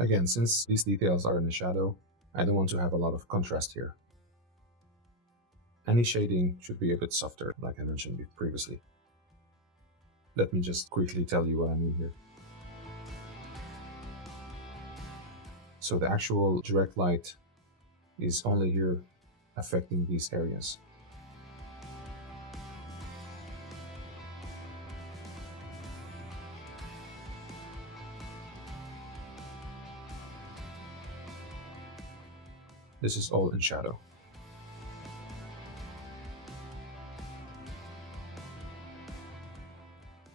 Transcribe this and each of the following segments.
Again, since these details are in the shadow, I don't want to have a lot of contrast here. Any shading should be a bit softer, like I mentioned previously. Let me just quickly tell you what I mean here. So the actual direct light is only here affecting these areas. This is all in shadow.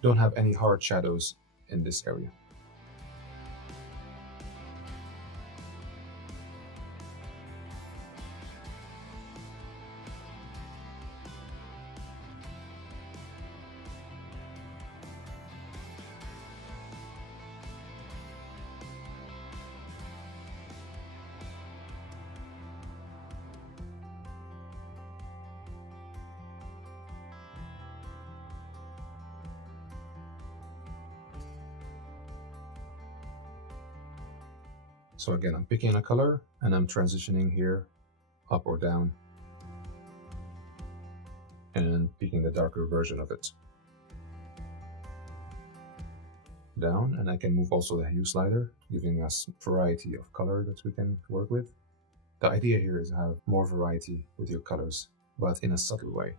Don't have any hard shadows in this area. So again, I'm picking a color and I'm transitioning here up or down and picking the darker version of it. Down, and I can move also the hue slider, giving us variety of color that we can work with. The idea here is to have more variety with your colors, but in a subtle way.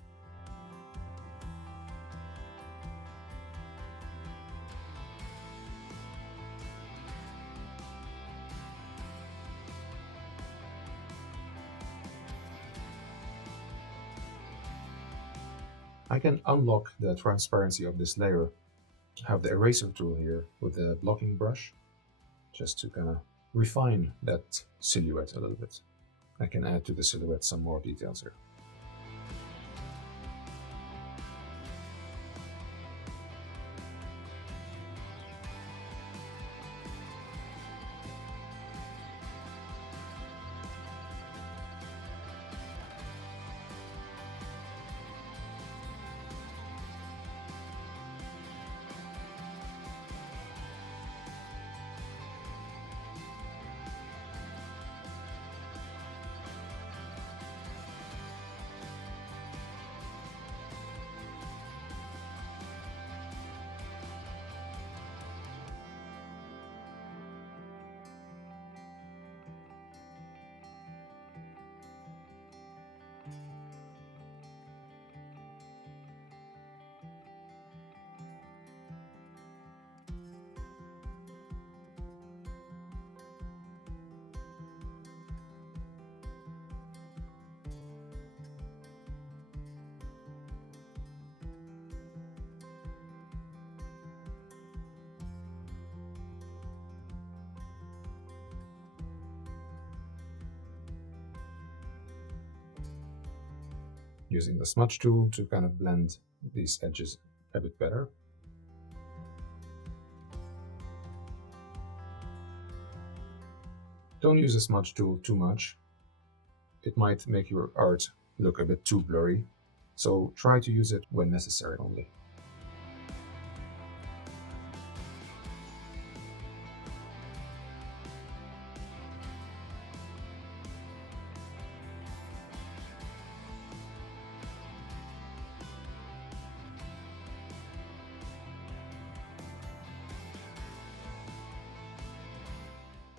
I can unlock the transparency of this layer. I have the eraser tool here with the blocking brush, just to kind of refine that silhouette a little bit. I can add to the silhouette some more details here. using the smudge tool to kind of blend these edges a bit better. Don't use a smudge tool too much. It might make your art look a bit too blurry, so try to use it when necessary only.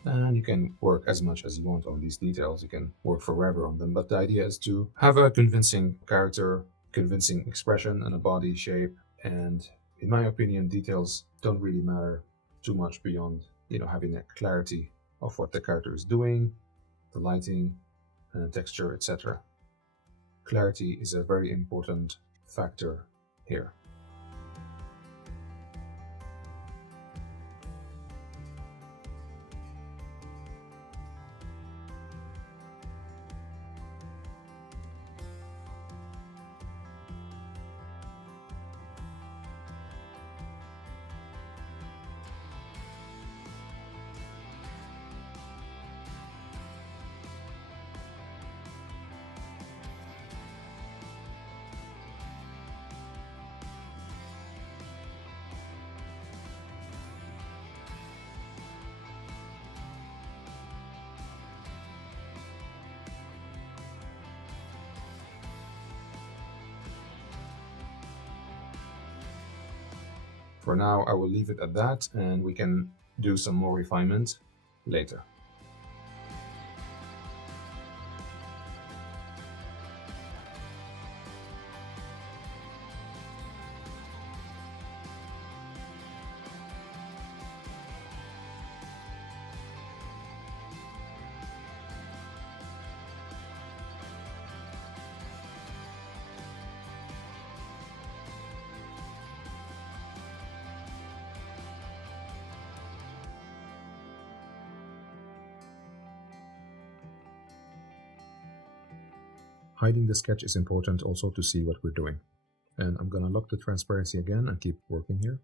And you can work as much as you want on these details. You can work forever on them, but the idea is to have a convincing character, convincing expression, and a body shape. And in my opinion, details don't really matter too much beyond, having a clarity of what the character is doing, the lighting, and the texture, etc. Clarity is a very important factor here. For now, I will leave it at that, and we can do some more refinement later. Hiding the sketch is important also to see what we're doing. And I'm gonna lock the transparency again and keep working here.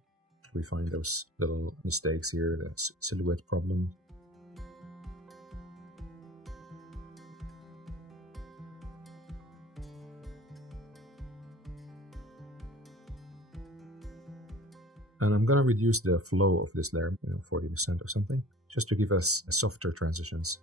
We find those little mistakes here, the silhouette problem. And I'm gonna reduce the flow of this layer, 40% or something, just to give us softer transitions.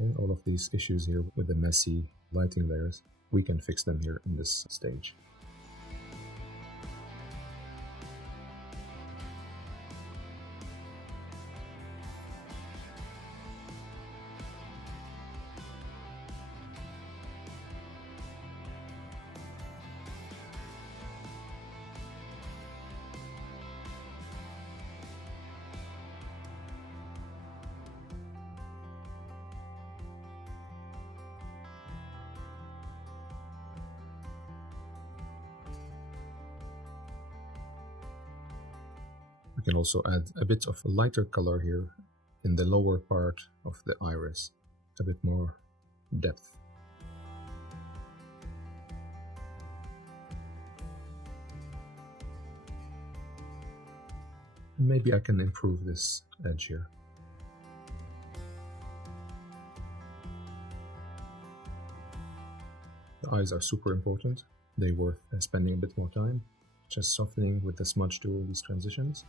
Okay, all of these issues here with the messy lighting layers, we can fix them here in this stage. We can also add a bit of a lighter color here in the lower part of the iris, a bit more depth. Maybe I can improve this edge here. The eyes are super important. They're worth spending a bit more time, just softening with the smudge tool these transitions.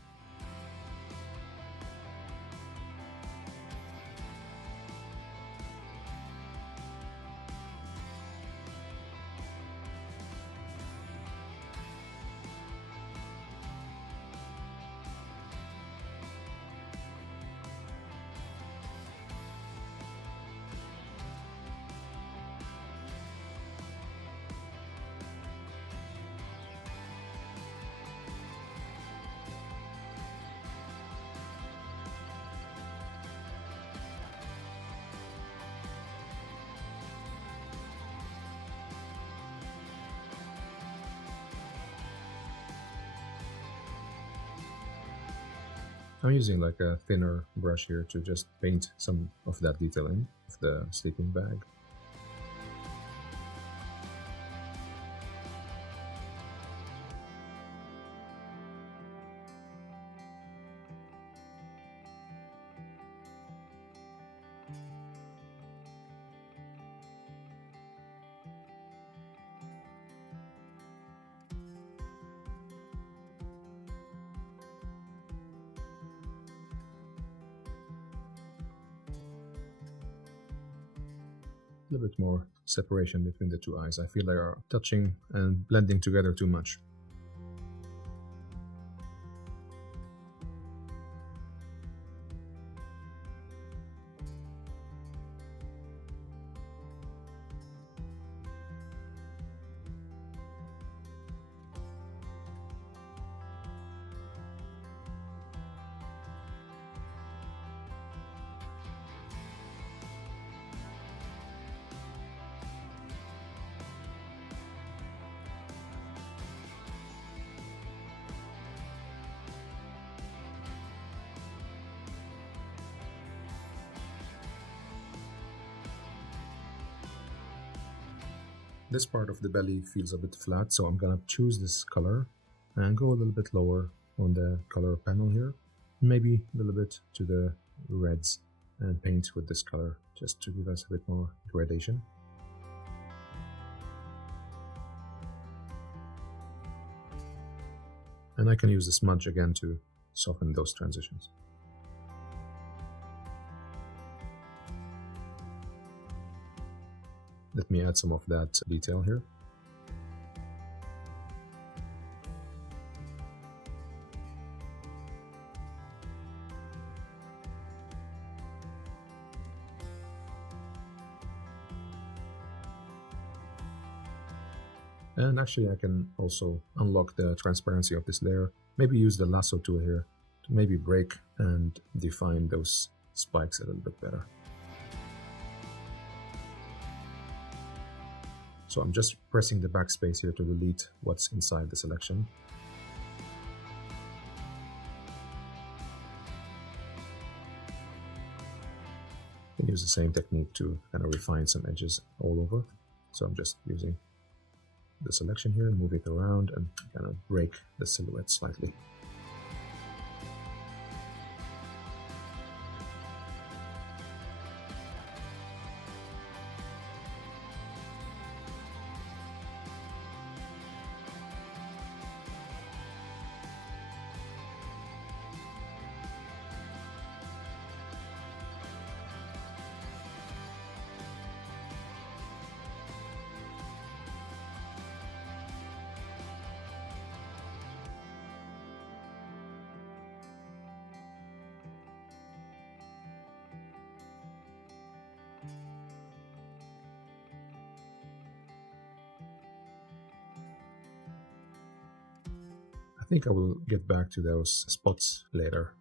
I'm using like a thinner brush here to just paint some of that detail in of the sleeping bag. A little bit more separation between the two eyes. I feel they are touching and blending together too much. This part of the belly feels a bit flat, so I'm gonna choose this color and go a little bit lower on the color panel here. Maybe a little bit to the reds and paint with this color just to give us a bit more gradation. And I can use the smudge again to soften those transitions. Let me add some of that detail here. And actually I can also unlock the transparency of this layer. Maybe use the lasso tool here to maybe break and define those spikes a little bit better. So I'm just pressing the backspace here to delete what's inside the selection. You can use the same technique to kind of refine some edges all over. So I'm just using the selection here, move it around and kind of break the silhouette slightly. I think I will get back to those spots later.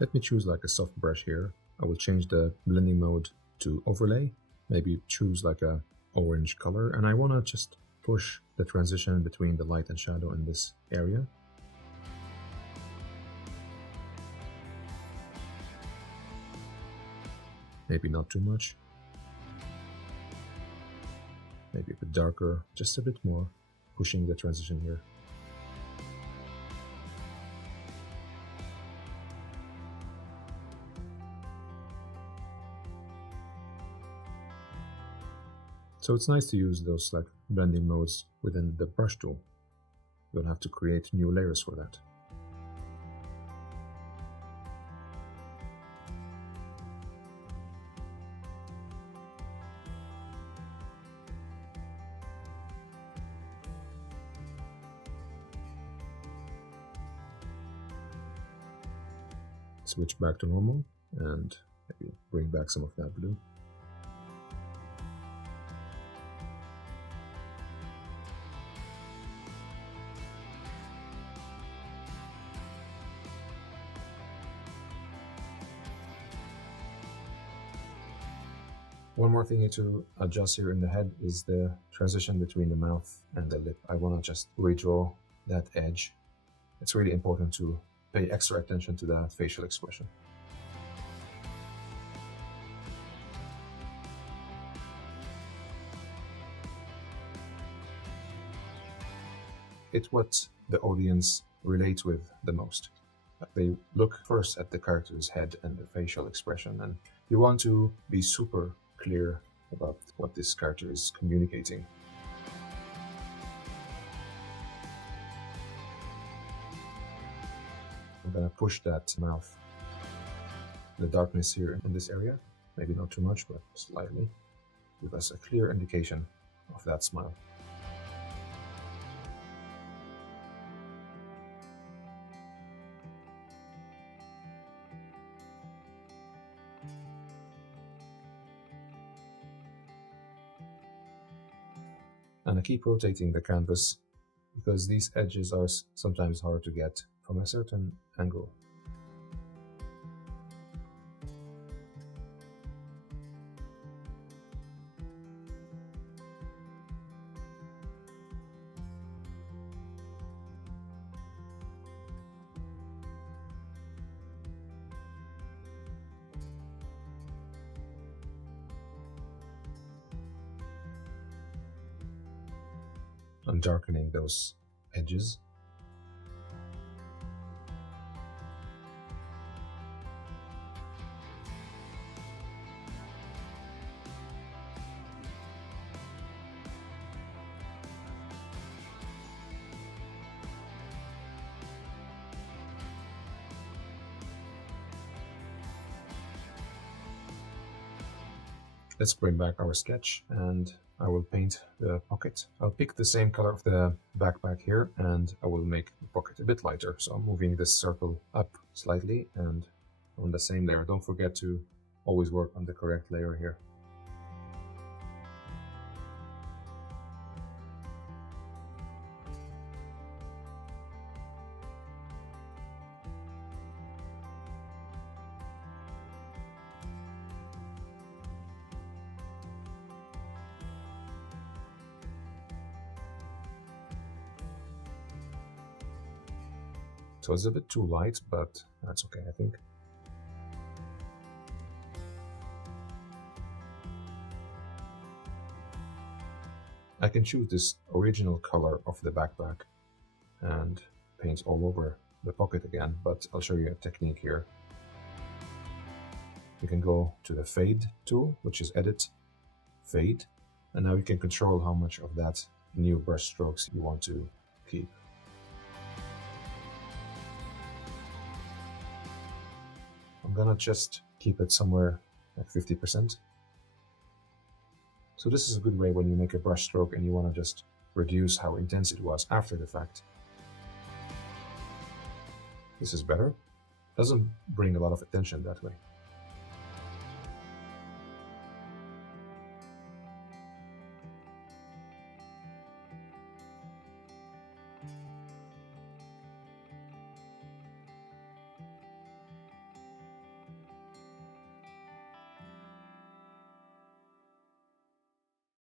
Let me choose like a soft brush here. I will change the blending mode to overlay. Maybe choose like a orange color, and I want to just push the transition between the light and shadow in this area. Maybe not too much. Maybe a bit darker, just a bit more, pushing the transition here. So it's nice to use those like blending modes within the brush tool. You don't have to create new layers for that. switch back to normal and maybe bring back some of that blue. One more thing to adjust here in the head is the transition between the mouth and the lip. I want to just redraw that edge. It's really important to pay extra attention to that facial expression. It's what the audience relates with the most. They look first at the character's head and the facial expression, and you want to be super clear about what this character is communicating. I'm gonna push that mouth, the darkness here in this area, maybe not too much, but slightly, give us a clear indication of that smile. And I keep rotating the canvas because these edges are sometimes hard to get from a certain angle. I'm darkening those edges. Let's bring back our sketch and I will paint the pocket. I'll pick the same color of the backpack here and I will make the pocket a bit lighter. So I'm moving this circle up slightly and on the same layer. Don't forget to always work on the correct layer here. So it's a bit too light, but that's okay, I think. I can choose this original color of the backpack and paint all over the pocket again, but I'll show you a technique here. You can go to the Fade tool, which is Edit, Fade, and now you can control how much of that new brush strokes you want to keep. I'm gonna just keep it somewhere at 50%. So this is a good way when you make a brush stroke and you want to just reduce how intense it was after the fact. This is better. Doesn't bring a lot of attention that way.